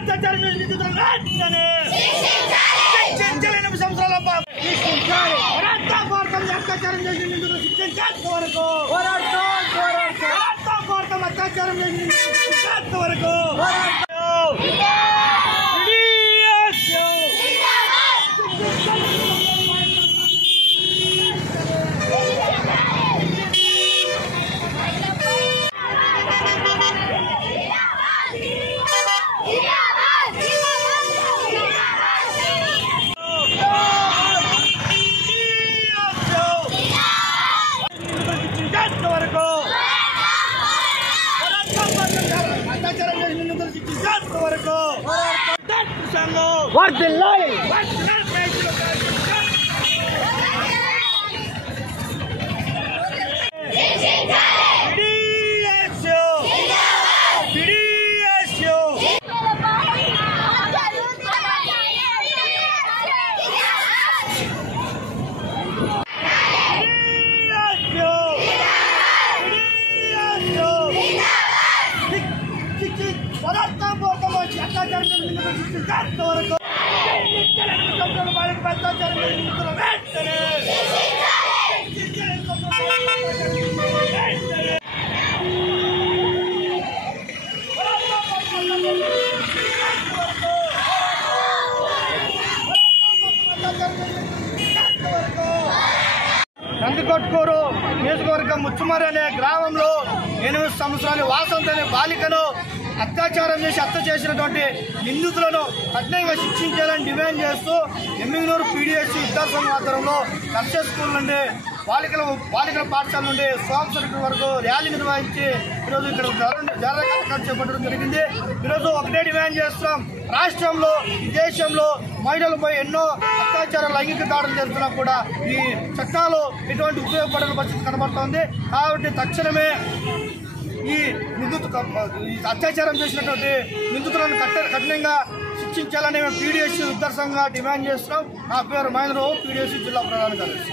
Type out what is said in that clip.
అత్యాచారం చేసిన నిందితులను వెంటనే శిక్షించాలి. 8 సంవత్సరాల శిక్షించాలి. భారతం అత్యాచారం చేసిన నిందితులను శిక్షించేంత వరకు భారతం అత్యాచారం చేసిన నిందితులను శిక్షించేంత వరకు నందికొట్కూరు నియోజకవర్గం ముచ్చుమర్రి అనే గ్రామంలో 8 సంవత్సరాల వాసంతి అనే బాలికను అత్యాచారం చేసి హత్య చేసినటువంటి నిందితులను కఠినంగా శిక్షించాలని డిమాండ్ చేస్తూ ఎమ్మిగనూరు పీడీఎస్సీ విద్యాసంఘం ఆధ్వర్యంలో నర్సరీ స్కూల్ నుండి బాలికల పాఠశాల నుండి సోమ్ సర్కిల్ వరకు ర్యాలీ నిర్వహించి ఈరోజు ఇక్కడ కార్యక్రమం చేపట్టడం జరిగింది. ఈరోజు ఒకటే డిమాండ్ చేస్తున్నాం, రాష్ట్రంలో ఈ దేశంలో మహిళలపై ఎన్నో అత్యాచార లైంగిక దాడులు జరుగుతున్నా కూడా ఈ చట్టాలు ఎటువంటి ఉపయోగపడని పరిస్థితి కనబడుతోంది. కాబట్టి తక్షణమే ఈ అత్యాచారం చేసినటువంటి నిందితులను కఠినంగా శిక్షించాలని మేము పీడీఎస్సీ విద్యాసంఘంగా డిమాండ్ చేస్తున్నాం. నా పేరు మహేంద్రబాబు, పీడీఎస్సీ జిల్లా ప్రధాన కార్యదర్శి.